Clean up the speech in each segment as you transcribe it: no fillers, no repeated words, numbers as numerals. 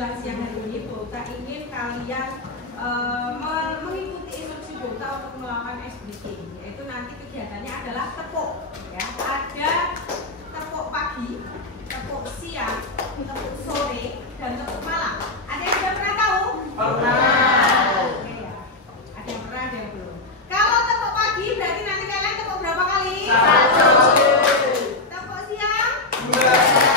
menjelang siang hari ini Bogta ingin kalian mengikuti instruksi Bogta untuk melakukan ice breaking, yaitu nanti kegiatannya adalah tepuk, ya. Ada tepuk pagi, tepuk siang, tepuk sore, dan tepuk malam. Ada yang sudah pernah tahu? Pernah. Oke, ya. Ada yang pernah, ada yang belum. Kalau tepuk pagi berarti nanti kalian tepuk berapa kali? 1. Tepuk siang? 2.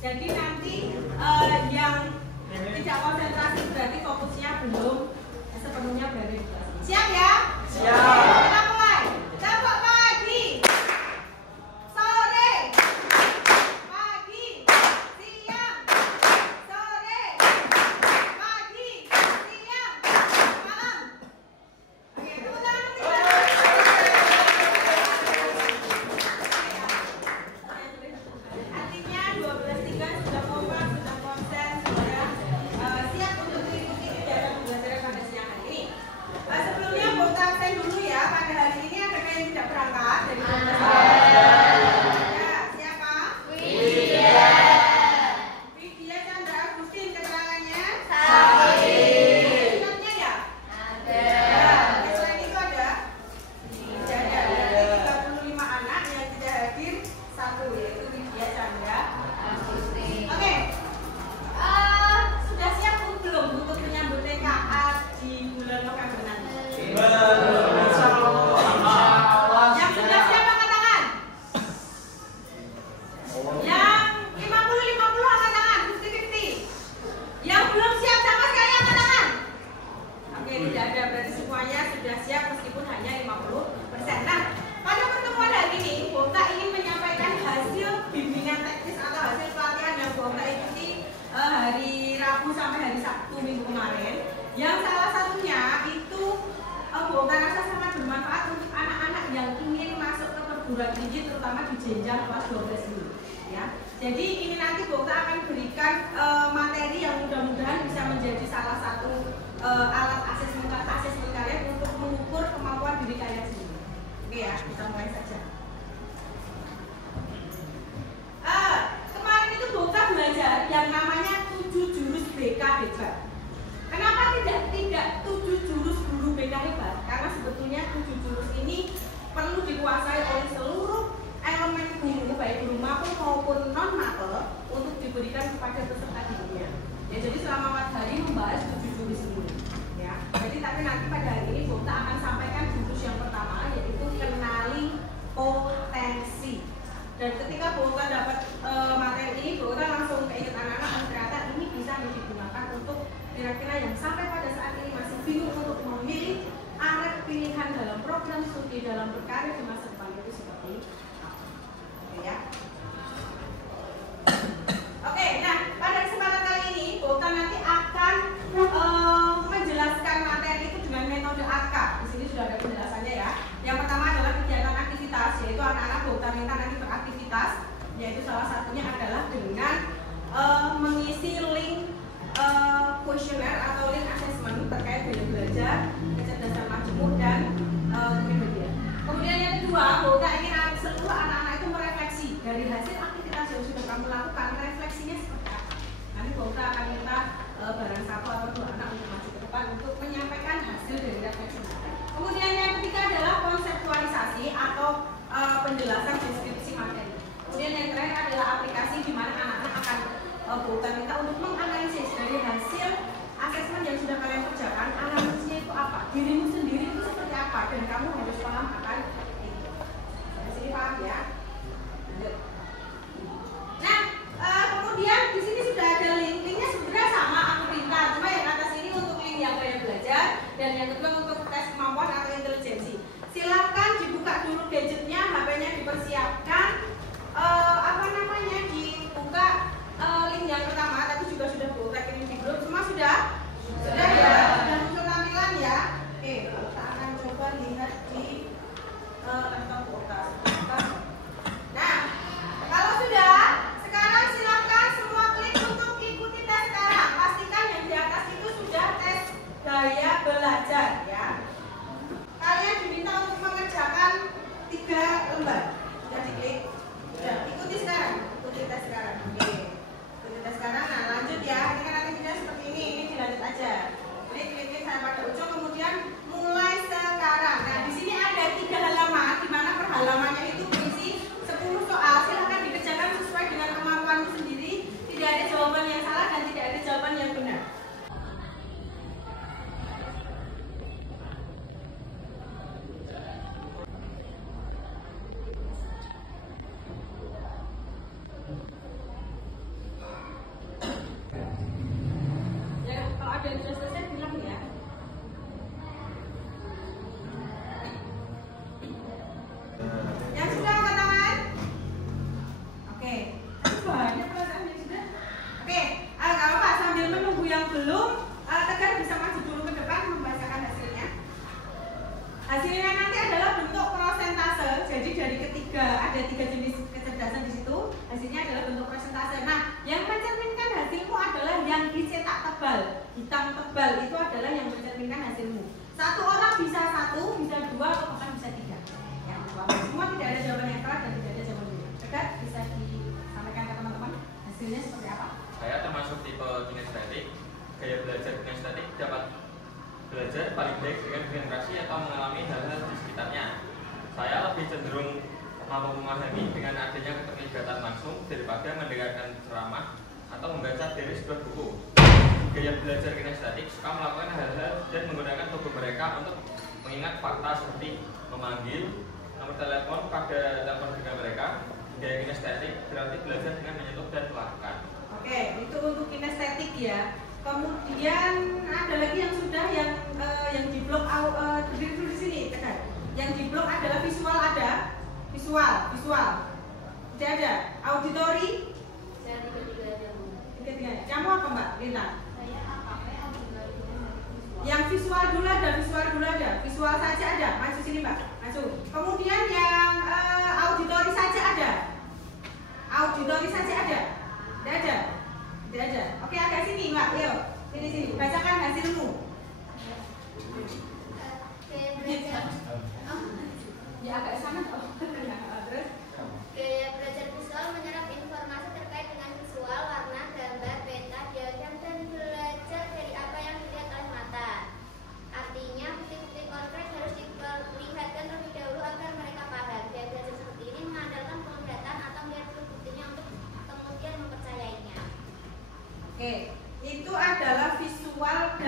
Jadi nanti yang tidak konsentrasi berarti fokusnya belum sepenuhnya berada di kelas. Siap ya? Siap. Kita mulai. Tepuk pagi, sore, pagi, siang, sore, pagi, siang, malam. Oke, tepuk tangan kita. Artinya 12.3 sudah kompak, sudah konsen, sudah siap untuk mengikuti kegiatan pembelajaran pada siang hari ini. Sebelumnya Bogta absen dulu ya, pada hari ini ada yang tidak berangkat dari ya, siapa? Widya. Widya Chandra Agustin, keterangannya? Sakit. Ingatnya ya? Ada. Ya, selain itu ada? Tidak ada. Berarti 35 anak yang tidak hadir, 1, yaitu Widya Chandra Agustin. Oke. Sudah siap belum untuk menyambut TKA di bulan November nanti? Yang sudah siap angkat tangan. Yang 50-50 angkat tangan, 50-50. Yang belum siap sama sekali angkat tangan. Oke, tidak ada, berarti semuanya sudah siap meskipun hanya 50%. Nah, pada pertemuan hari ini Bogta ingin menyampaikan hasil bimbingan teknis atau hasil pelatihan yang Bogta ikuti hari Rabu sampai hari Sabtu minggu kemarin, yang salah satunya itu Bogta rasa sangat bermanfaat untuk anak-anak yang ingin masuk ke perguruan tinggi, terutama di jenjang kelas 12 ini, ya. Jadi ini nanti Bogta akan berikan materi yang mudah-mudahan bisa menjadi salah satu alat asesmen kalian untuk mengukur kemampuan diri kalian sendiri. Oke ya, kita mulai saja. Kemarin itu Bogta belajar yang namanya 7 jurus BK hebat. Kenapa tidak 7 jurus guru BK hebat? Karena sebetulnya 7 jurus ini perlu dikuasai oleh seluruh elemen guru, baik guru mapel maupun non mapel, untuk diberikan kepada peserta didiknya. Ya, jadi selama 4 hari membahas 7 jurus ini. Ya, jadi tapi nanti pada hari ini Bogta akan sampaikan jurus yang pertama, yaitu kenali potensi. Dan ketika Bogta dapat materi ini, Bogta langsung keinget anak-anak, ternyata ini bisa digunakan untuk kira-kira yang sampai pada saat ini masih bingung untuk memilih arah pilihan dalam program studi dalam berkarir di masa depan itu seperti apa. Oke ya. Oke, nah pada kesempatan kali ini Bogta nanti akan menjelaskan materi itu dengan metode AK. Di sini sudah ada penjelasannya ya. Yang pertama adalah kegiatan aktivitas, yaitu anak-anak Bogta minta nanti beraktivitas, yaitu salah satunya adalah dengan mengisi link kuesioner atau link assessment terkait dengan belajar, kecerdasan majemuk dan media. Kemudian yang kedua, Bogta ingin seluruh anak-anak itu merefleksi dari hasil aktivitas yang sudah kamu lakukan, refleksinya seperti apa. Nanti Bogta akan minta barang 1 atau 2 anak untuk maju ke depan untuk menyampaikan hasil dari refleksi. Kemudian yang ketiga adalah konseptualisasi atau penjelasan deskripsi materi. Kemudian yang terakhir adalah aplikasi di mana anak-anak akan Bogta minta untuk menganalisis dari hasil asesmen yang sudah kalian kerjakan, analisisnya itu apa, dirimu sendiri itu seperti apa, dan kamu harus paham akan itu. Di sini paham ya? Lanjut. Nah, kemudian di sini sudah ada linknya sebenarnya sama aku minta, cuma yang atas ini untuk link yang kalian belajar, dan yang kedua untuk tes kemampuan atau intelijensi. Silakan dibuka dulu gadgetnya, HP-nya dipersiapkan, dibuka link yang pertama, tadi juga sudah Bogta kirim di grup, semua sudah? Sudah ya? Sudah muncul tampilan ya? Oke, kalau tak Hasilnya nanti adalah bentuk prosentase. Jadi dari ada 3 jenis kecerdasan di situ. Hasilnya adalah bentuk prosentase. Nah, yang mencerminkan hasilmu adalah yang dicetak tebal, hitam tebal itu adalah yang mencerminkan hasilmu. Satu orang bisa 1, bisa 2, atau bahkan bisa 3. Ya, semua tidak ada jawaban yang tepat dan tidak ada jawaban yang benar. Dekat bisa disampaikan ke teman-teman hasilnya seperti apa? Saya termasuk tipe kinestetik. Gaya belajar kinestetik dapat belajar paling baik dengan konsentrasi atau mengalami hal-hal di sekitarnya. Saya lebih cenderung mampu memahami dengan adanya keterlibatan langsung daripada mendengarkan ceramah atau membaca dari sebuah buku. Gaya belajar kinestetik suka melakukan hal-hal dan menggunakan tubuh mereka untuk mengingat fakta seperti memanggil nomor telepon pada telepon genggam mereka. Gaya kinestetik berarti belajar dengan menyentuh dan melakukan. Oke, itu untuk kinestetik ya. Kemudian ada lagi yang sudah yang di blok di sini tekan. Yang di blok adalah visual ada, visual. Tidak ada. Auditori? Saya Tiga. Kamu apa Mbak Lina? Saya AKP auditori. Yang visual dulu ada, visual saja ada. Maju sini Mbak, maju. Kemudian yang auditori saja ada. Tidak ada. Oke, agak sini Mbak, yuk. Sini. Bacakan hasilmu. Ya agak sana toh. Terus? Gaya belajar visual menyerap informasi terkait dengan visual, warna, gambar, peta, diagram, dan belajar dari apa yang dilihat oleh mata. Artinya, bukti-bukti konkret harus diperlihatkan terlebih dahulu agar mereka paham. Gaya belajar seperti ini mengandalkan penglihatan atau melihat buktinya untuk kemudian mempercayainya. Oke, itu adalah visual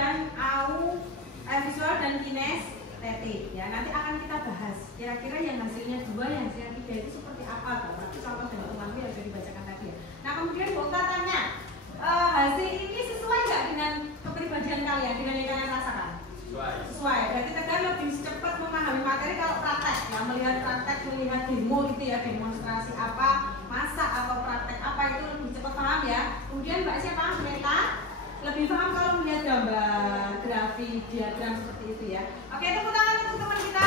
dan kinestetik ya. Nanti akan kita bahas kira-kira yang hasilnya 2, yang hasilnya 3 itu seperti apa. Tapi contoh dari teman-teman yang sudah dibacakan tadi ya. Nah, kemudian Bokta tanya, hasil ini sesuai nggak dengan kepribadian kalian, dengan yang kalian rasakan? Sesuai. Berarti Tegar lebih cepat memahami materi kalau praktek ya, melihat demo gitu ya, demonstrasi apa, masak atau praktek apa itu lebih cepat paham ya. Kemudian Mbak siapa? Meta lebih paham kalau melihat gambar, grafik, diagram seperti itu ya. Oke, tepuk tangan untuk teman kita.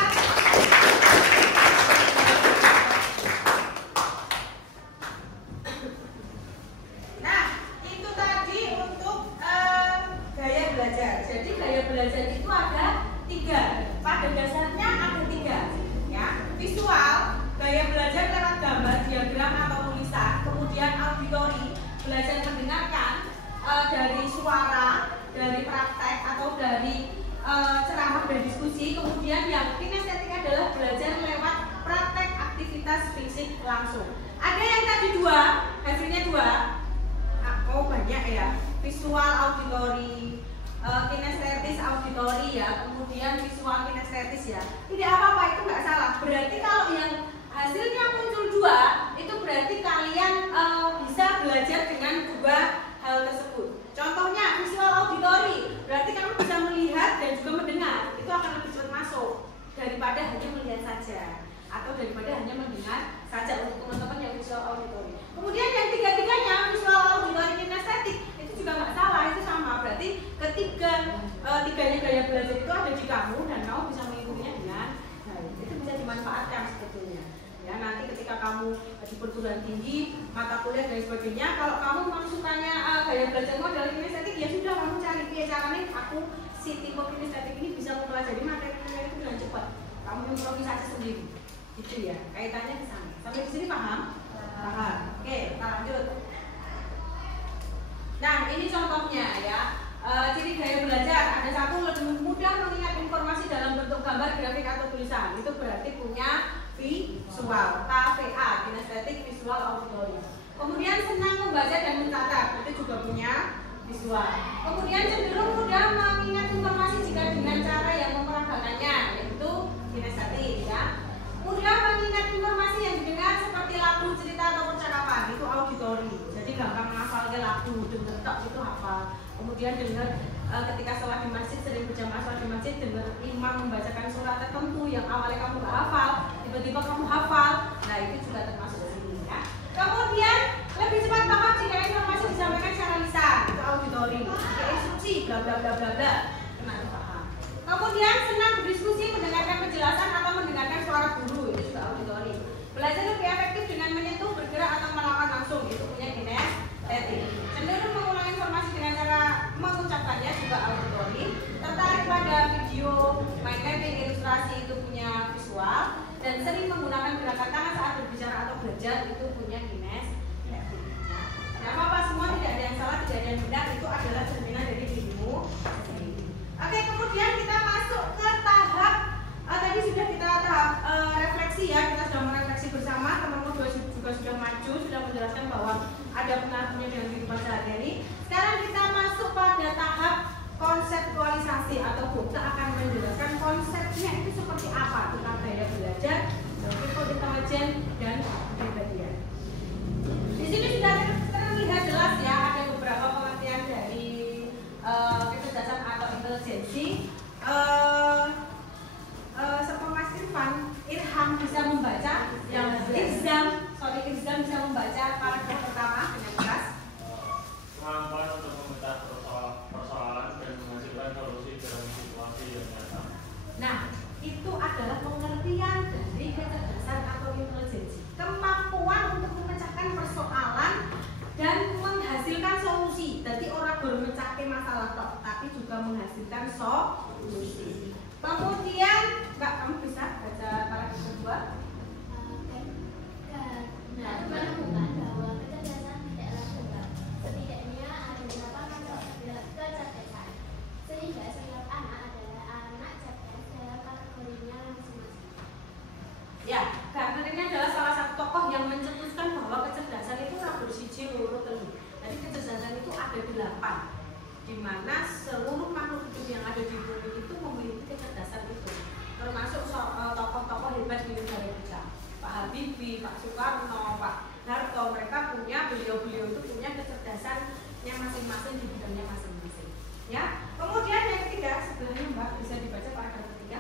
Nah, itu tadi untuk gaya belajar. Jadi gaya belajar itu ada 3. Pada dasarnya ada 3 ya. Visual, gaya belajar lewat gambar, diagram atau tulisan. Kemudian auditori, belajar mendengarkan dari suara, dari praktek atau dari ceramah dan diskusi. Kemudian yang kinestetik adalah belajar lewat praktek aktivitas fisik langsung. Ada yang tadi 2, hasilnya 2. Oh banyak ya. Visual auditori, kinestetis auditori ya. Kemudian visual kinestetis ya. Tidak apa-apa, itu nggak salah. Berarti kalau yang hasilnya muncul 2, itu berarti kalian bisa belajar dengan 2 hal tersebut. Contohnya visual auditori, berarti kamu bisa melihat dan juga mendengar. Itu akan lebih cepat masuk daripada hanya melihat saja atau daripada hanya mendengar saja untuk teman-teman yang visual auditori. Kemudian yang 3-tiganya visual auditori kinestetik itu juga nggak salah, itu sama. Berarti tiganya gaya belajar itu ada di kamu dan kamu bisa mengikutinya dengan baik. Itu bisa dimanfaatkan sebetulnya. Ya, nanti ketika kamu di perguruan tinggi, mata kuliah dan sebagainya, kalau kamu memang sukanya gaya belajarmu adalah kinestetik, ya sudah kamu cari caranya aku si tipe kinestetik ini bisa mempelajari materi-materi itu dengan cepat. Kamu improvisasi sendiri. Gitu ya. Kaitannya ke sana. Sampai di sini paham? Paham. Oke, kita lanjut. Nah, ini contohnya ya. Ciri gaya belajar ada 1, lebih mudah mengingat informasi dalam bentuk gambar, grafik atau tulisan. Itu berarti punya visual, KVA, kinestetik, visual, auditori. Kemudian senang membaca dan mencatat, itu juga punya visual. Kemudian cenderung mudah mengingat informasi jika dengan cara yang memperagakannya, yaitu kinestetik ya. Mudah mengingat informasi yang didengar seperti lagu, cerita atau percakapan, itu auditori. Jadi gampang menghafalkan lagu, dengar tok itu hafal. Kemudian dengar ketika sholat di masjid, sering berjamaah sholat di masjid, dengar imam membacakan surat tertentu yang awalnya kamu gak hafal, tiba-tiba kamu hafal. Nah, itu juga termasuk di sini ya. Kemudian lebih cepat paham jika informasi disampaikan secara lisan, itu auditori. Jika instruksi bla bla bla bla bla, kena paham. Kemudian senang berdiskusi, mendengarkan penjelasan dan sering menggunakan gerakan tangan saat berbicara atau belajar itu punya kinestetik. Nah, apa semua tidak ada yang salah, tidak ada yang benar, itu adalah cerminan dari dirimu sendiri. Oke, kemudian kita masuk ke tahap tadi sudah kita tahap refleksi ya, kita sudah merefleksi bersama, teman-teman juga sudah maju, sudah menjelaskan bahwa ada pengaruhnya dengan kehidupan sehari-hari. Sekarang kita masuk pada tahap konseptualisasi atau Bokta akan menjelaskan konsepnya itu seperti apa tentang gaya belajar, people intelligence dan kepribadian. Di sini sudah terlihat jelas ya, ada beberapa pengertian dari kecerdasan atau intelijensi. Sama Mas Irham bisa membaca, yang Irzam bisa membaca paragraf pertama dengan keras. Kemampuan untuk memecah persoalan dan menghasilkan solusi dalam situasi yang nyata. Nah, itu adalah pengertian dari kecerdasan atau intelijensi. Kemampuan untuk memecahkan persoalan dan menghasilkan solusi. Jadi orang bermecahkan masalah tok, tapi juga menghasilkan solusi. Kemudian, Mbak, kamu bisa baca paragraf kedua? Menemukan bahwa kecerdasan tidaklah tunggal. Setidaknya ada beberapa macam kecerdasan, sehingga setiap anak adalah anak cerdas dalam kategorinya masing-masing. Ya, Gardner ini adalah salah satu tokoh yang mencetuskan bahwa kecerdasan itu bersiji loro telu. Jadi kecerdasan itu ada 8, di mana seluruh makhluk hidup yang ada di bumi itu memiliki kecerdasan itu, termasuk tokoh-tokoh hebat di negara kita. Pak Habibie, Pak Soekarno, Pak Harto, mereka punya, beliau-beliau itu punya kecerdasannya masing-masing di bidangnya masing-masing. Ya, kemudian yang ketiga sebelahnya Mbak bisa dibaca paragraf ketiga.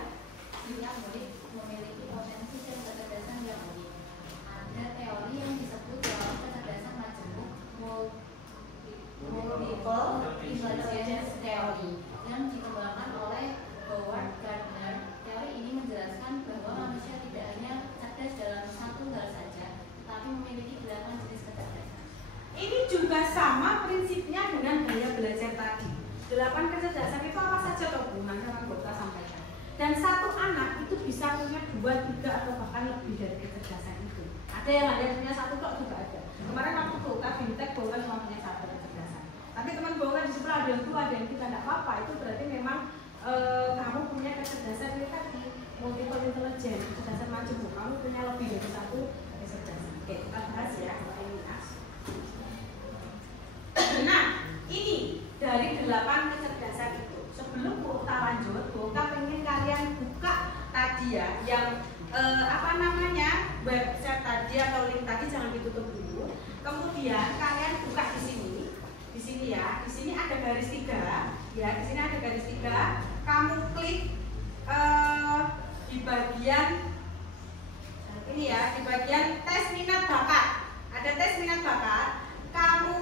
Yang memiliki potensi dan kecerdasan yang unik. Ada teori yang disebut bahwa kecerdasan majemuk multiple intelligence theory yang dikembangkan oleh Howard Gardner. Teori ini menjelaskan bahwa manusia tidak hanya cerdas dalam satu hal saja, tetapi memiliki 8 jenis kecerdasan. Ini juga sama prinsipnya dengan gaya belajar tadi. 8 kecerdasan itu apa saja toh Bu? Nanti akan Bokta sampaikan. Dan satu anak itu bisa punya 2, 3 atau bahkan lebih dari kecerdasan itu. Ada yang hanya punya 1 kok juga ada. Kemarin waktu Bokta Fintech, Bokta cuma punya 1 kecerdasan. Tapi teman Bokta di sebelah ada yang 2, ada yang 3, tidak apa-apa. Itu berarti memang kamu punya kecerdasan ini tadi, multiple intelligence, kecerdasan majemuk. Kamu punya lebih dari 1 kecerdasan. Oke, kita bahas ya. Nah, ini dari 8 kecerdasan itu. Sebelum Bokta lanjut, Bokta pengen kalian buka tadi ya, yang website tadi atau link tadi jangan ditutup dulu. Kemudian kalian buka di sini ya. Di sini ada garis 3, ya. Di sini ada garis 3. Kamu klik di bagian ini ya, di bagian tes minat bakat. Ada tes minat bakat. Kamu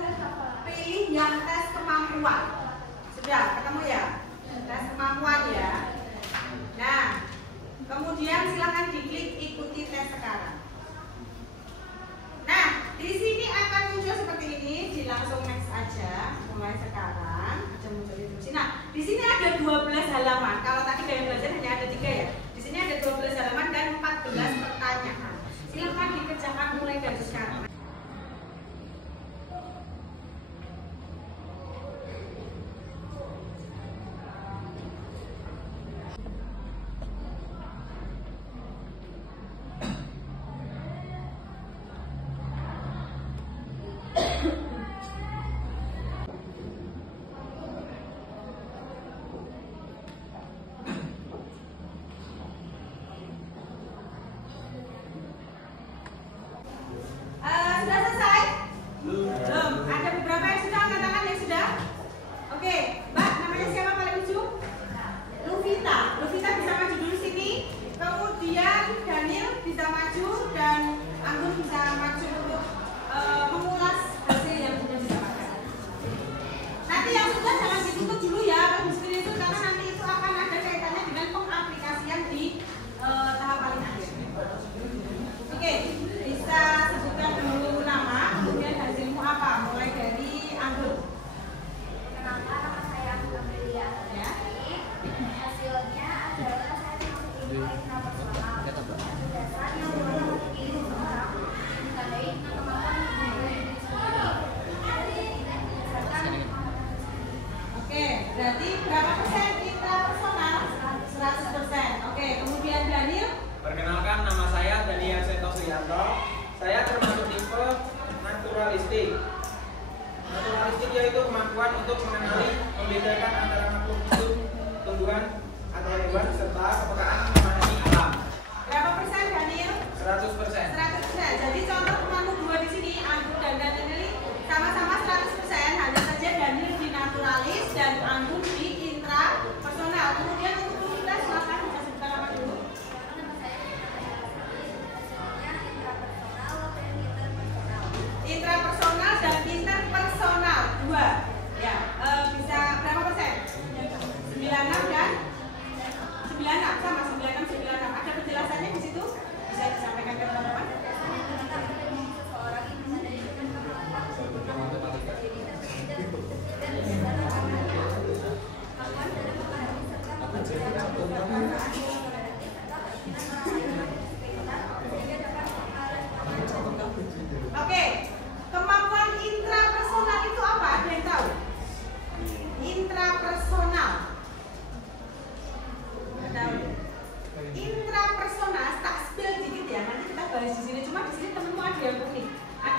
pilih yang tes kemampuan. Sudah ketemu ya? Tes kemampuan ya. Nah, kemudian silakan diklik ikuti tes sekarang. Nah, di sini akan muncul seperti ini, langsung next aja. Mulai sekarang aja muncul itu. Nah, di sini ada 12 halaman. Kalau tadi gaya belajar hanya ada 3 ya. Di sini ada 12 halaman dan 14 pertanyaan. Silakan dikerjakan mulai dari sekarang.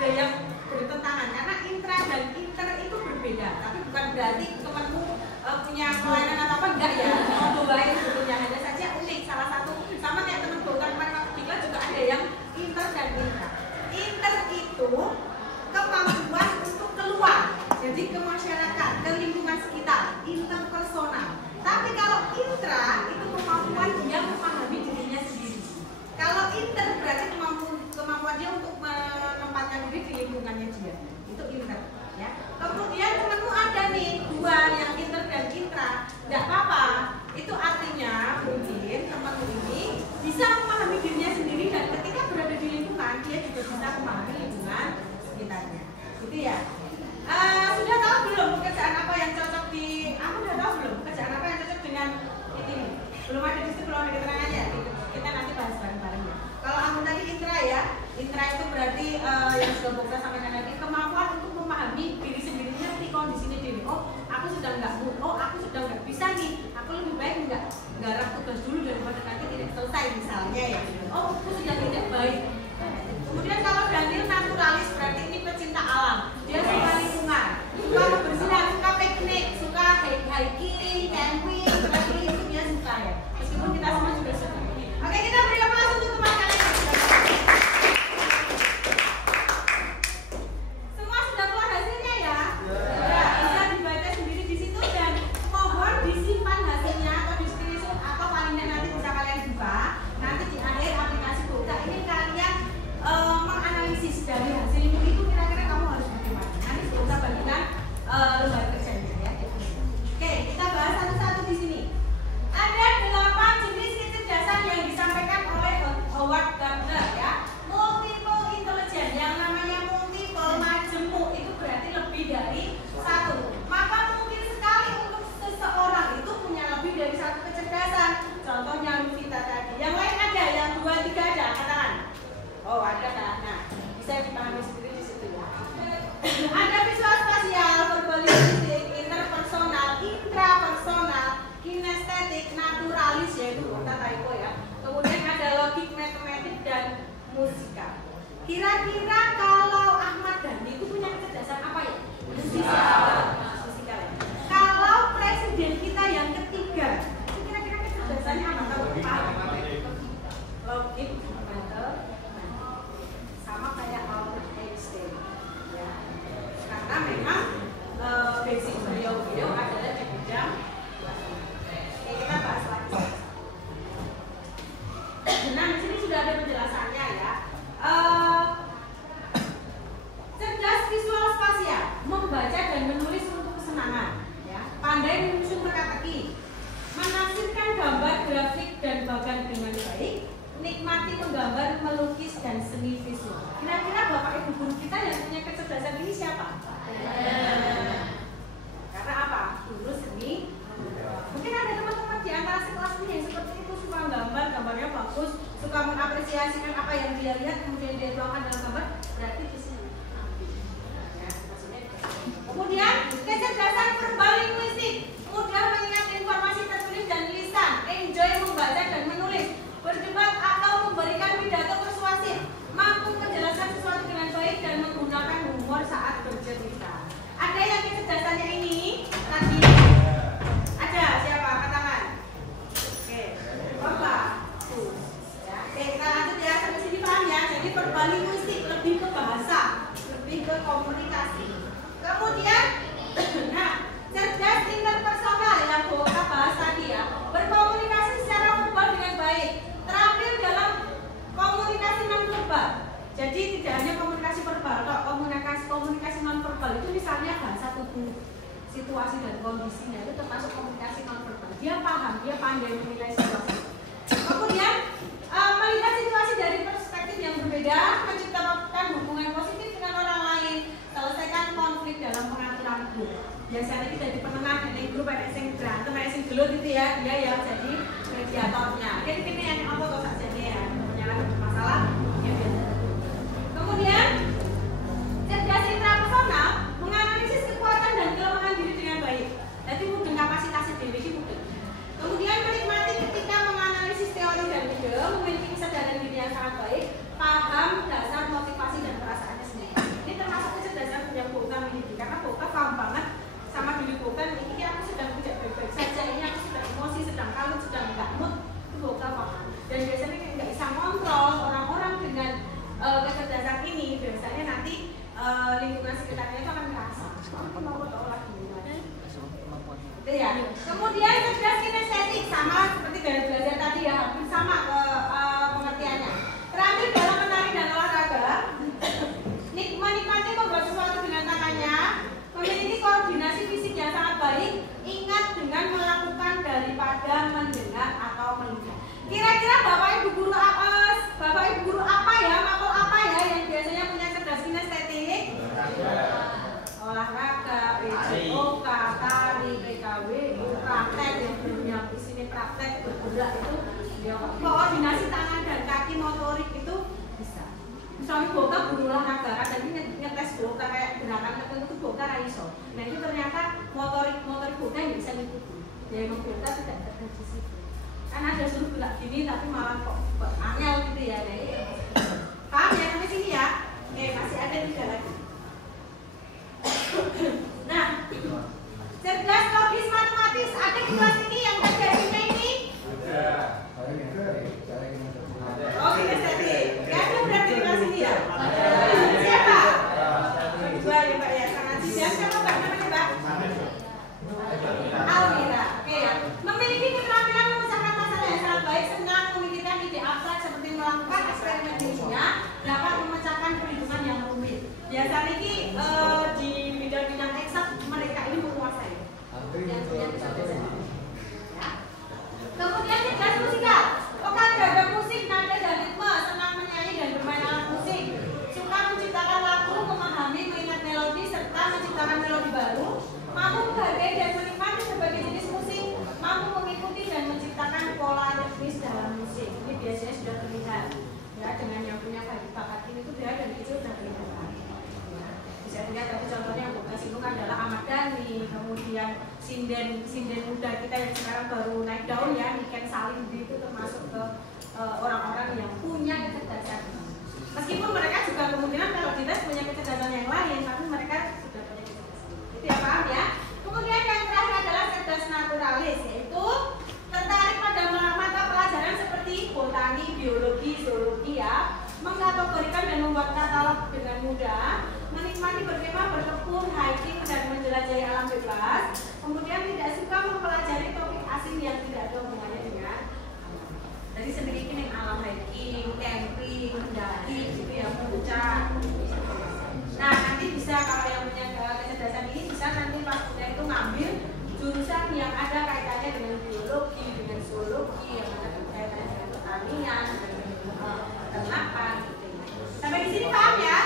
ada yang bertentangan karena intra dan inter itu berbeda, tapi bukan berarti temanmu punya kelainan atau apa, enggak ya, mau baik sebetulnya, hanya saja unik. Salah satu sama kayak teman Golkar Matematika juga ada yang inter dan intra. Inter itu kemampuan untuk keluar, jadi ke masyarakat, ke lingkungan sekitar, interpersonal. Tapi kalau intra itu kemampuan dia memahami dirinya sendiri. Kalau inter berarti kemampuan dia untuk menempatkan diri di lingkungannya dia. Itu inter, ya. Kemudian temanmu ada nih dua yang inter dan intra, tidak apa-apa. Itu artinya mungkin temanmu ini bisa memahami dirinya sendiri dan ketika berada di lingkungan dia juga bisa memahami lingkungan sekitarnya. Gitu ya. Sudah tahu belum pekerjaan apa yang cocok di? Aku sudah tahu belum pekerjaan apa yang cocok dengan ini? Belum ada di situ, belum ada keterangannya. Kita nanti bahas bareng-bareng ya. Kalau aku tadi intra ya, intra itu berarti yang sudah Boksa sampaikan tadi, kemampuan untuk memahami diri sendiri, ngerti kondisinya diri. Oh, aku sudah nggak mood. Oh, aku sudah nggak bisa nih. Aku lebih baik nggak garap tugas dulu daripada nanti tidak selesai misalnya ya. Oh, aku sudah tidak baik. Kemudian kalau Daniel naturalis berarti ini pecinta alam. Dia suka lingkungan, suka kebersihan, suka piknik, suka hiking, camping, trekking, itu dia suka ya. Meskipun kita semua juga suka. Oke, kita beri aplaus untuk teman kalian. Semua sudah keluar hasilnya ya? Ya, bisa dibaca sendiri di situ dan mohon disimpan hasilnya atau di screenshot atau paling nanti bisa kalian buka. Nanti di akhir aplikasi Boksa ini kalian menganalisis dari hasil itu kira-kira kamu harus bagaimana. Nanti Boksa bagikan lembar kerjanya ya. Oke, kita bahas satu-satu di sini. Ada 8 jenis kecerdasan yang disampaikan oleh Howard Gardner ya. Multiple intelligence, yang namanya multiple majemuk itu berarti lebih dari satu. Maka mungkin sekali untuk seseorang itu punya lebih dari satu kecerdasan. Contohnya Luvita tadi. Yang lain ada, yang 2, 3 ada, katakan. Oh ada kan? Nah, bisa dipahami sendiri di situ ya. Ada visual spasial, verbalistik, interpersonal, intrapersonal, kinestetik, naturalis yaitu kata typo ya. Kemudian ada logik, matematik dan musika. Kira-kira kalau Ahmad Dhani itu punya kecerdasan apa ya? Musika ya. Kalau presiden kita yang ketiga, itu kira-kira kecerdasannya apa? Kalau paham? Logik, sama kayak Albert Einstein ya. Karena memang basic beliau adalah di bidang. Oke, kita bahas lagi. Nah, di sini sudah ada penjelasannya ya. Cerdas visual spasial, membaca dan menulis untuk kesenangan ya. Pandai menyusun teka-teki, menafsirkan gambar, grafik dan bagan dengan baik, nikmati menggambar, melukis dan seni visual. Kira-kira bapak ibu guru kita yang punya kecerdasan ini siapa? Karena apa? Guru seni. Mungkin ada teman-teman di antara sekelas ini yang seperti itu, suka gambar, gambarnya bagus, suka mengapresiasikan apa yang dia lihat kemudian dia tuangkan dalam gambar. Berarti di sini. Ya, kemudian kecerdasan verbal linguistik, mudah mengingat informasi tertulis dan lisan, enjoy membaca dan menulis, berdebat atau memberikan pidato persuasif, mampu menjelaskan sesuatu dengan baik dan menggunakan humor saat bercerita. Ada yang kecerdasannya ini tadi? Ada siapa? Katakan. Oke, Bapak. Ya. Oke, kita lanjut ya sampai sini paham ya. Jadi verbal linguistik lebih ke bahasa, lebih ke komunikasi. Kemudian, nah, cerdas interpersonal yang Boksa bahas tadi ya, berkomunikasi secara verbal dengan baik, terampil dalam komunikasi non verbal. Jadi tidak hanya komunikasi verbal, komunikasi non verbal itu misalnya bahasa tubuh, situasi dan kondisinya itu termasuk komunikasi non verbal. Dia paham, dia pandai menilai situasi. Kemudian melihat situasi dari perspektif yang berbeda, menciptakan hubungan positif dengan orang lain, selesaikan konflik dalam pengaturan grup. Biasanya kita di penengah ada grup, ada yang berantem, ada yang gelut itu ya, dia yang jadi mediatornya. Jadi kita yang apa tuh saja ya, menyalahkan masalah. Kemudian cerdas intrapersonal menganalisis kekuatan dan kelemahan diri dengan baik. Jadi mudeng kapasitas diri ini mudeng. Kemudian menikmati ketika Ya. Kemudian cerdas kinestetik sama seperti gaya belajar tadi ya, hampir sama ke pengertiannya. Terakhir dalam menari dan olahraga, menikmati membuat sesuatu dengan tangannya, memiliki koordinasi fisik yang sangat baik, ingat dengan melakukan daripada mendengar atau melihat. Kira-kira Bapak Ibu guru apa ya, makhluk apa ya yang biasanya punya cerdas kinestetik? Olahraga, PJOK, tari, PKW, praktek yang di sini praktek bergerak itu, ya, koordinasi tangan dan kaki motorik itu bisa. Misalnya Boka guru olahraga, ada ini ngetes Boka kayak gerakan tertentu itu Boka iso. Nah itu ternyata motorik Boka yang bisa ngikuti. Ya emang Boka tidak ada di situ. Kan ada suruh gerak gini tapi malah kok angel gitu ya. Nah, ini paham ya sampai sini ya? Oke, masih ada 3 lagi. Nah, cerdas logis matematis ada di kelas ini yang belajarnya ini? Oh, kinestetik. Ya, ada berarti di kelas ini ya? Siapa? Dua ya Pak ya, sangat siap. Siapa Pak namanya Pak? Almira. Oke ya. Memiliki keterampilan memecahkan masalah yang sangat baik, senang memikirkan ide abstrak seperti melakukan eksperimen ilmiah, dapat memecahkan perhitungan yang rumit. Biasanya ini di bidang-bidang eksak mereka ini menguasai. Kemudian cerdas musikal. Vokal ganda musik, nada dan ritme, senang menyanyi dan bermain alat musik, suka menciptakan lagu, memahami, mengingat melodi serta menciptakan melodi baru, mampu menghargai dan menikmati berbagai jenis musik, mampu mengikuti dan menciptakan pola ritmis dalam musik. Ini biasanya sudah terlihat ya dengan yang punya bakat ini itu dia dari kecil sudah kelihatan. Bisa dilihat tadi contohnya yang Buka singgung adalah Ahmad Dhani, kemudian sinden muda kita yang sekarang baru naik daun ya, Niken Salim itu termasuk ke orang-orang yang punya kecerdasan. Meskipun mereka juga kemungkinan kalau dites punya kecerdasan yang lain, tapi mereka sudah punya kecerdasan. Itu ya paham ya. Kemudian yang terakhir adalah cerdas naturalis, yaitu tertarik pada mata pelajaran seperti botani, biologi, zoologi ya, mengkategorikan dan membuat katalog dengan mudah, menikmati berkemah, berkebun, hiking dan menjelajahi alam bebas, kemudian tidak suka mempelajari topik asing yang tidak ada hubungannya dengan alam. Jadi sendiri ini alam hiking, camping, mendaki gitu ya, puncak. Nah nanti bisa kalau yang punya kecerdasan ini bisa nanti pas punya itu ngambil jurusan yang ada kaitannya dengan biologi, dengan zoologi, yang ada kaitannya dengan pertanian, dengan peternakan gitu ya. Sampai di sini paham ya?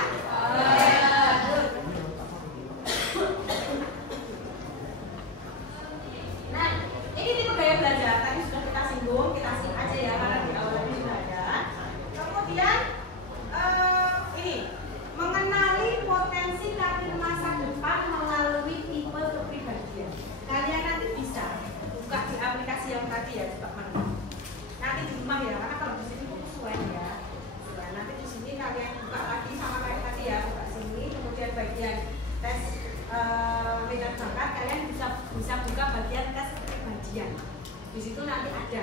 Nah, ini tipe gaya belajar. Tadi sudah kita singgung, kita skip aja ya karena di awal tadi sudah ada. Kemudian ini mengenali potensi karir masa depan melalui tipe kepribadian. Kalian nanti bisa buka di aplikasi yang tadi ya, coba nanti di rumah ya, karena kalau di sini kesuwen ya. Nah, nanti di sini kalian buka lagi sama kayak tadi ya, buka sini, kemudian bagian tes minat bakat kalian bisa buka bagian tes kepribadian. Di situ nanti ada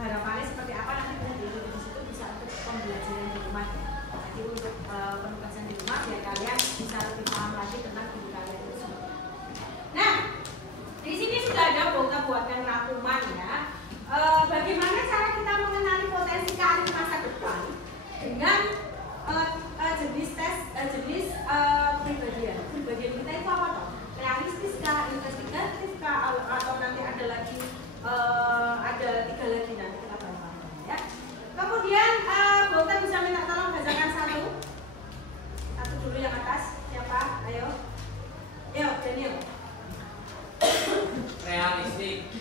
harapannya seperti apa, nanti bisa dilihat di situ, bisa untuk pembelajaran di rumah ya. Jadi untuk penugasan di rumah biar kalian bisa lebih paham lagi tentang diri kalian itu sendiri. Nah, di sini sudah ada Boka buatkan rangkuman ya. Bagaimana cara kita mengenali potensi karir masa depan dengan jenis tes jenis kepribadian. Kepribadian kita itu apa toh? Realistis kah, investigatif kah, atau nanti ada lagi ada 3 lagi nanti kita bahas ya. Kemudian Boka bisa minta tolong bacakan satu dulu yang atas. Siapa? Ayo. Daniel. Realistik,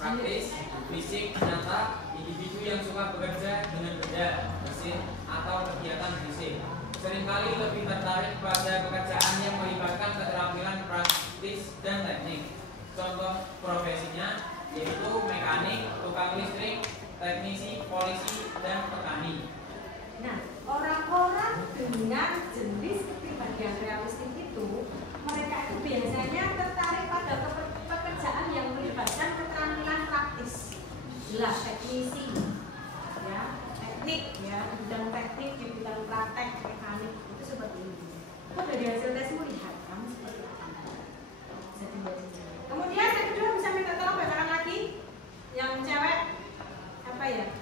praktis, fisik, nyata, individu yang suka bekerja dengan benda, mesin, atau kegiatan fisik. Seringkali lebih tertarik pada pekerjaan yang melibatkan keterampilan praktis dan teknik. Contoh profesinya yaitu mekanik, tukang listrik, teknisi, polisi, dan petani. Nah, orang-orang dengan jenis kepribadian realistik itu, mereka itu biasanya tertarik pada pekerjaan yang melibatkan keterampilan praktis. Jelas teknisi, ya, teknik, ya, di bidang teknik, di bidang praktek, mekanik itu seperti ini. Itu dari hasil tes melihat. kamu seperti apa. Bisa dibuat di sini. Kemudian yang kedua bisa minta tolong bacakan lagi. Yang cewek apa ya?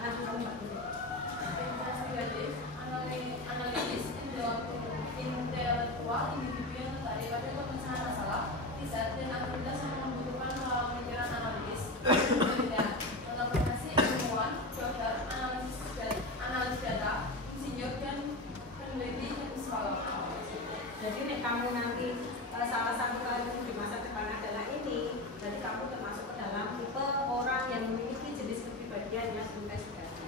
Langsung kamu Mbak. Investigatif, analitis, intelektual, individu yang tertarik pada pemecahan masalah, riset dan aktivitas yang membutuhkan pemikiran analitis, penelitian, profesi ilmuwan, dokter, analis data, insinyur dan peneliti psikolog. Jadi nih kamu nanti salah satu kalian di masa depan adalah ini, jadi kamu termasuk ke dalam tipe orang yang memiliki jenis kepribadian yang investigasi.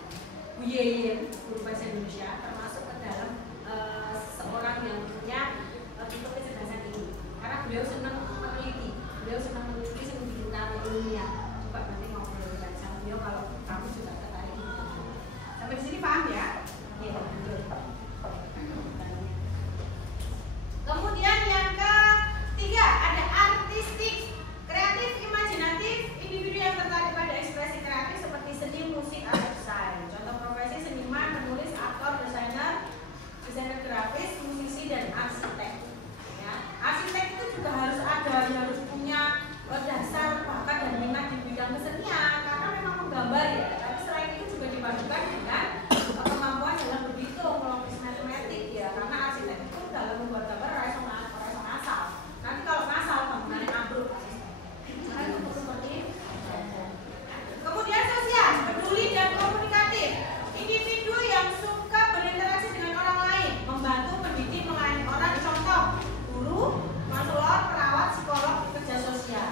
Bu Yeyen, guru bahasa Indonesia, termasuk ke dalam seorang yang punya tipe kecerdasan ini. Karena beliau senang meneliti, senang bikin karya ilmiah. Coba nanti ngobrol sama beliau kalau kamu juga tertarik. Sampai di sini paham ya? Iya, betul. Kemudian yang ketiga ada artistik, kreatif, imajinatif, individu yang tertarik pada ekspresi kreatif seperti seni, musik, atau desain. Contoh profesi seniman, penulis, aktor, desainer grafis, musisi, dan arsitek. Ya. Arsitek itu juga harus harus punya dasar bakat dan minat di bidang kesenian karena memang menggambar ya. Tapi selain itu juga dipadukan dengan kemampuan dalam berhitung, melukis, matematik ya. Karena arsitek itu dalam membuat gambar orang asal. Nanti kalau ngasal bangunannya ambruk. Karena itu seperti itu. Kemudian sosial, peduli dan komunikatif. Individu yang suka berinteraksi dengan orang lain, membantu, mendidik, melayani orang. Contoh, guru, konselor, perawat, psikolog, pekerja sosial.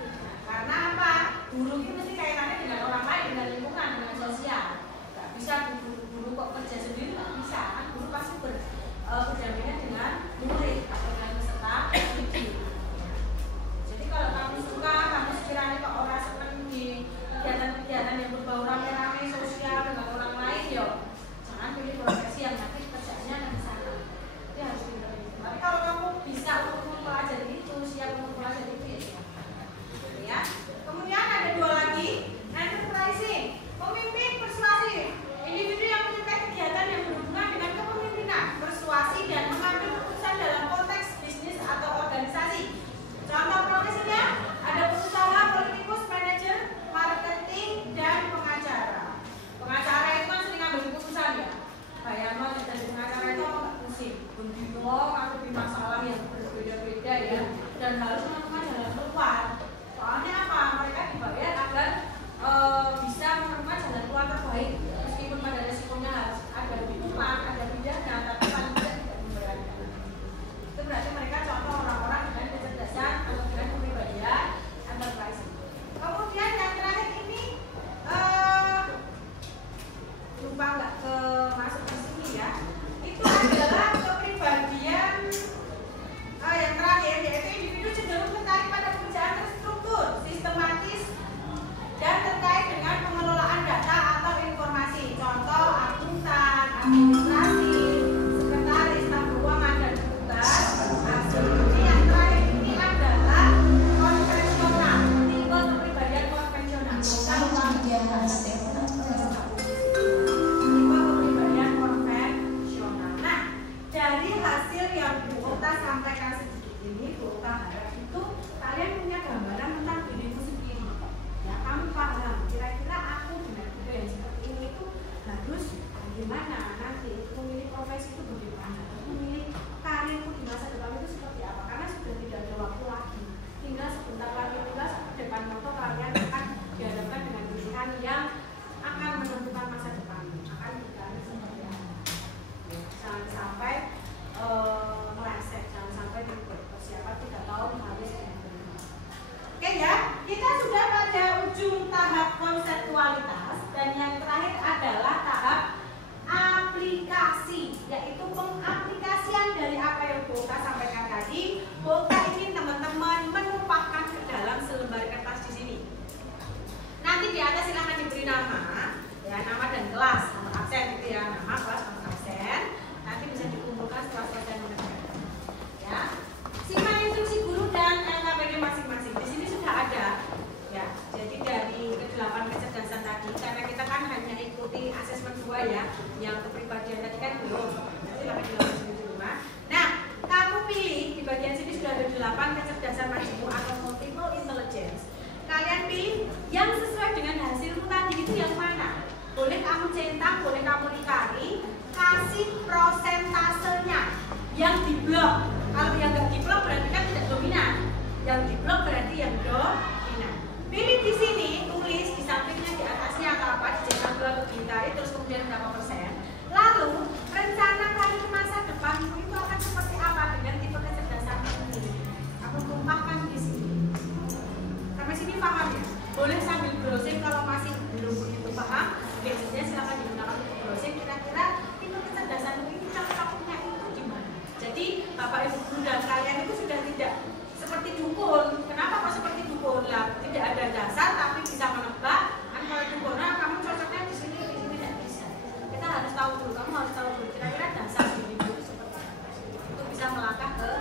Nah, karena apa? Guru itu mesti kaitannya dengan orang lain, dengan lingkungan, dengan sosial. Gak bisa guru kok kerja sendiri, nggak bisa. Kan guru pasti berdampingan dengan murid atau dengan peserta didik. Jadi kalau kamu suka, kamu sekiranya kok orang seneng di kegiatan-kegiatan yang berbau rame-rame sosial dengan orang lain, yo jangan pilih profesi yang nanti kerjanya nanti sana. Jadi harus pintar itu. Tapi kalau kamu bisa untuk mempelajari itu, siap untuk mempelajari itu ya siap. Ya. Kemudian ada dua lagi, enterprising, pemimpin persuasif, individu yang menyukai kegiatan yang berhubungan dengan kepemimpinan, persuasi dan mengambil keputusan dalam konteks bisnis atau organisasi. Contoh profesinya ada pengusaha, politikus, manajer, marketing, dan pengacara. Pengacara itu kan sering ambil keputusan ya. Bayangno jadi pengacara itu nggak pusing, bendino ngadepi masalah yang berbeda-beda ya, dan harus menemukan jalan keluar. Soalnya apa? Mereka dibayar agar bisa menemukan jalan keluar terbaik, meskipun pada resikonya harus ada hukuman, ada pidana, tapi paling tidak tidak memberatkan. Itu berarti mereka contoh orang-orang dengan kecerdasan atau dengan kepribadian enterprise. Kemudian yang terakhir ini lupa nggak masuk ke sini ya. Itu adalah kepribadian yang terakhir yaitu individu cenderung tertarik pada pekerjaan terstruktur, sistematis, dan terkait dengan pengelolaan data atau informasi. Contoh akuntan, administrasi, sekretaris, staf keuangan, dan tugas. Ini yang terakhir ini adalah konvensional, tipe kepribadian konvensional. Tipe kepribadian konvensional. Nah, dari hasil yang Bu Ota sampaikan sedikit ini, Bu Ota harap itu kalian punya gambaran tentang dirimu sendiri. Ya, kamu paham kira-kira aku dengan ide yang seperti ini itu harus bagaimana nanti memilih profesi itu bagaimana, memilih karirku di masa depan itu seperti apa, karena sudah tidak ada waktu lagi, tinggal sebentar lagi, tinggal depan mata kalian akan dihadapkan dengan pilihan yang akan menentukan masa depan, akan dicari seperti apa. Jangan sampai meleset, jangan sampai persiapan 3 tahun habis dengan benar. Oke ya, kita sudah pada ujung tahap konseptualitas dan yang terakhir adalah tahap aplikasi, yaitu pengaplikasian dari apa yang Boka sampaikan tadi. Boka ingin teman-teman menumpahkan ke dalam selembar kertas di sini. Nanti di atas silahkan diberi nama, ya nama dan kelas, nomor absen gitu ya, nama, kelas, nomor absen. Nanti bisa dikumpulkan setelah selesai mengerjakan. Ya, simak instruksi guru dan LKPD masing-masing. Di sini sudah ada, ya. Jadi dari ke-8 kecerdasan tadi, karena kita kan hanya ikuti asesmen 2 ya, yang kepribadian tadi kan belum. Nanti silahkan dilakukan di rumah. Nah, kamu pilih bagian sini sudah ada 8 kecerdasan majemuk atau multiple intelligence. Kalian pilih yang sesuai dengan hasilmu tadi itu yang mana? Boleh kamu centang, boleh kamu lingkari, kasih prosentasenya. Yang di blok, kalau yang nggak di blok berarti kan tidak dominan. Yang di blok berarti yang dominan. Pilih di sini, tulis di sampingnya, di atasnya apa, dicetak dulu atau dilingkari, terus kemudian berapa persen. Lalu rencana karir masa depanmu itu akan seperti apa dengan tipe kecerdasan ini? Aku tumpahkan di sini. Sampai sini paham ya? Boleh sambil browsing kalau masih belum begitu paham. Biasanya silakan digunakan untuk browsing. Kira-kira tipe kecerdasanmu ini cocoknya itu gimana? Jadi Bapak Ibu Guru dan kalian itu sudah tidak seperti dukun. Kenapa kok seperti dukun? Lah, tidak ada dasar tapi bisa menebak. Kan kalau dukun, nah kamu cocoknya di sini tidak bisa. Kita harus tahu dulu. Kamu harus tahu dulu. Kira-kira dasar diri itu seperti apa untuk bisa melangkah ke.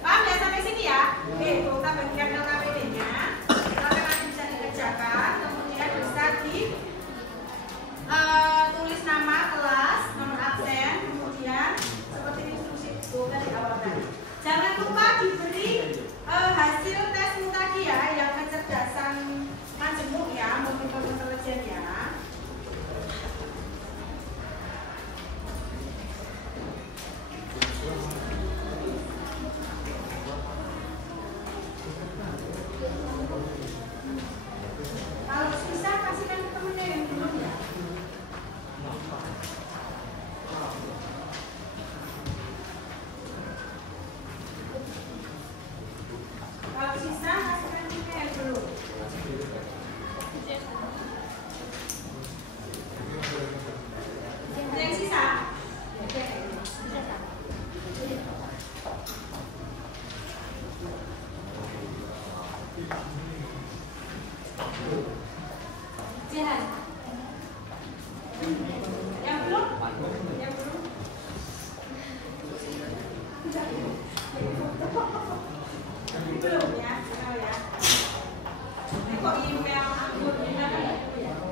Paham ya sampai sini ya? Oke, kita bagikan LKPD-nya. LKPD nanti bisa dikerjakan, kemudian bisa di tulis nama kelas, nomor absen, kemudian seperti instruksi buku dari awal tadi. Jangan lupa diberi hasil tesmu tadi ya, yang kecerdasan majemuk ya, multiple intelligence ya. Kalau susah kasihkan ke temennya yang belum ya. Kalau sisa kasihkan ke yang belum. Yang sisa. Oke. Jihan. Yang belum? Yang belum? Belum ya, tahu ya. Ini kok email akun email kan?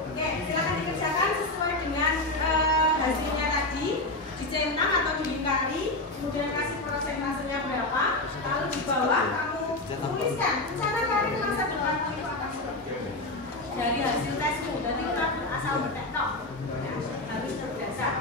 Oke, silakan dikerjakan sesuai dengan hasilnya tadi, dicentang atau dilingkari, kemudian kasih prosentasenya berapa, lalu di bawah kamu tuliskan rencana karir masa depanmu itu akan seperti apa. Dari hasil tesmu, berarti kita asal bertektok, ya, harus terdasar.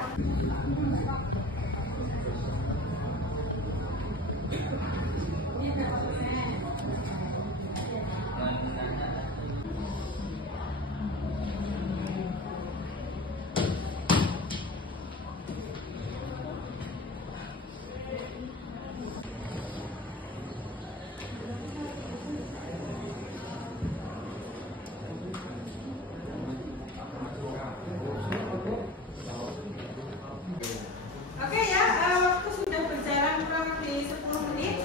Oke ya, waktu sudah berjalan kurang lebih 10 menit.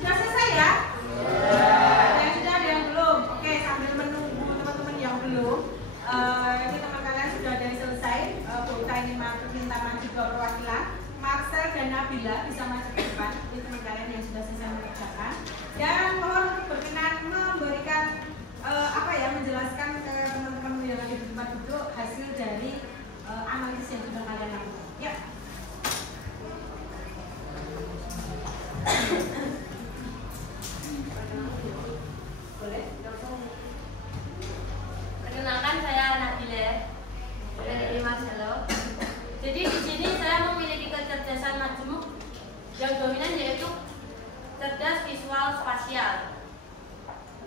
Sudah selesai ya? Yang sudah ada yang belum? Oke, sambil menunggu teman-teman yang belum, ini teman kalian sudah ada yang selesai. Kita ingin minta maju dua perwakilan, Marcel dan Nabila bisa maju ke depan. Ini teman kalian yang sudah selesai mengerjakan. Dan mohon untuk berkenan memberikan menjelaskan ke teman-teman yang ada di tempat duduk hasil dari analisis yang sudah kalian lakukan. Ya. Boleh? Perkenalkan saya Nabila dari Marcelo. Jadi di sini saya memiliki kecerdasan majemuk yang dominan yaitu cerdas visual spasial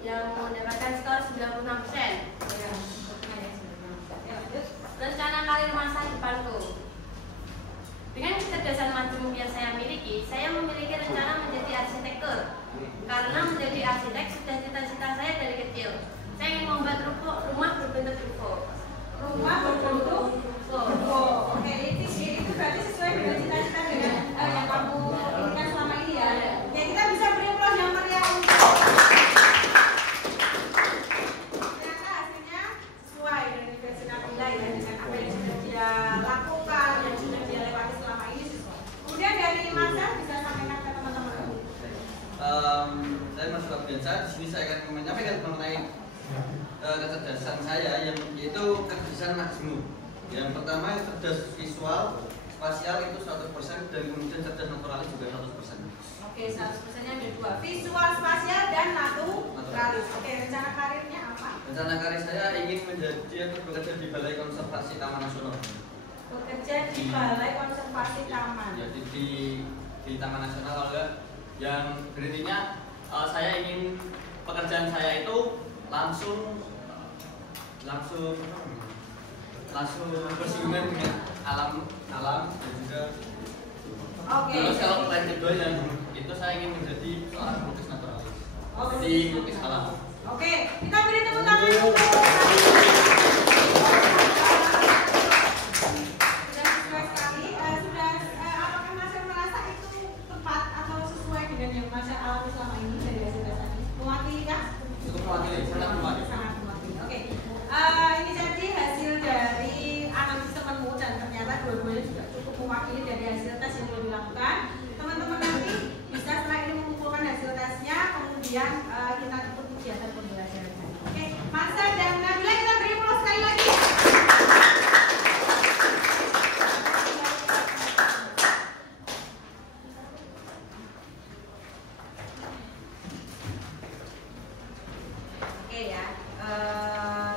yang mendapatkan skor 96%. Rencana karir masa depanku. Dengan kecerdasan majemuk yang saya miliki, saya memiliki rencana menjadi arsitektur. Karena menjadi arsitek sudah cita-cita saya dari kecil. Saya ingin membuat rumah berbentuk UFO. Rumah berbentuk UFO. Oke, itu berarti sesuai dengan cita-cita dengan yang kamu inginkan selama ini ya. Ya, kita bisa beri aplaus yang meriah untuk. Ternyata hasilnya sesuai dengan versi Nabila ya, dengan apa yang sudah dia lakukan, yang sudah dia lewati selama ini sesuai. Kemudian dari Marcel bisa sampaikan ke teman-teman. Saya Mas Fabiansa. Di sini saya akan menyampaikan mengenai kecerdasan saya, yaitu kecerdasan majemuk. Yang pertama cerdas visual spasial itu 100% dan kemudian cerdas naturalis juga 100%. Oke, 100%-nya ada dua, visual spasial dan naturalis. Oke, rencana karirnya apa? Rencana karir saya ingin menjadi atau bekerja di Balai Konservasi Taman Nasional. Bekerja di Balai Konservasi Taman. Jadi di Taman Nasional, kalau enggak yang berartinya saya ingin pekerjaan saya itu langsung bersinggungan dengan alam dan juga. Oke. Terus kalau plan kedua yang itu saya ingin menjadi seorang pelukis naturalis. Oh, Jadi pelukis alam. Oke, kita beri tepuk tangan dulu. Sudah sesuai sekali. Apakah Mas merasa itu tepat atau sesuai dengan yang Mas alami selama ini dari hasil tes tadi? Mewakili kah? Cukup mewakili, sangat mewakili. Sangat mewakili. Oke. Ini jadi hasil dari analisis temanmu dan ternyata dua-duanya juga cukup mewakili dari hasil tes yang sudah dilakukan. Teman-teman nanti bisa setelah ini mengumpulkan hasil tesnya, kemudian kita ikut kegiatan pembelajaran. Oke, Masa dan Nabila kita beri aplaus sekali lagi. Oke ya,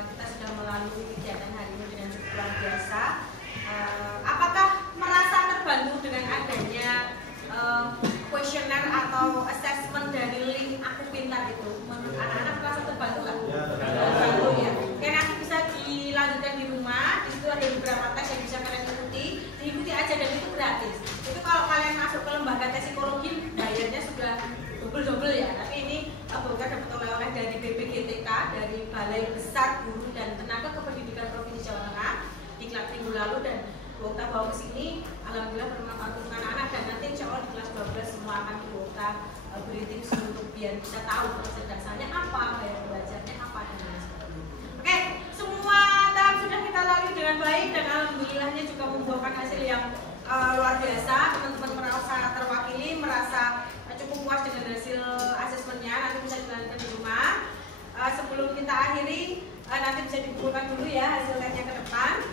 kita sudah melalui kegiatan hari ini dengan cukup luar biasa. Apakah merasa terbantu dengan adanya kuesioner atau assessment dari link Aku Pintar itu? Menurut anak-anak merasa terbantu nggak? Terbantu ya. Oke, nanti bisa dilanjutkan di rumah. Di situ ada beberapa tes yang bisa kalian diikuti aja dan itu gratis. Itu kalau kalian masuk ke lembaga tes psikologi bayarnya sudah double ya. Tapi ini bukan dapat oleh-oleh dari BPGTK, dari Balai Besar Guru dan Tenaga Kependidikan Provinsi Jawa Tengah diklat minggu lalu, dan Wokta bawa ke sini, alhamdulillah bermanfaat untuk anak-anak, dan nanti insya Allah di kelas 12 semua akan Wokta beri tips untuk biar bisa tahu kecerdasannya apa, gaya belajarnya apa, dan lain sebagainya. Oke, semua tahap sudah kita lalui dengan baik dan alhamdulillahnya juga membuahkan hasil yang luar biasa. Teman-teman merasa terwakili, merasa cukup puas dengan hasil asesmennya. Nanti bisa dilanjutkan di rumah. Sebelum kita akhiri, nanti bisa dikumpulkan dulu ya hasil tesnya ke depan.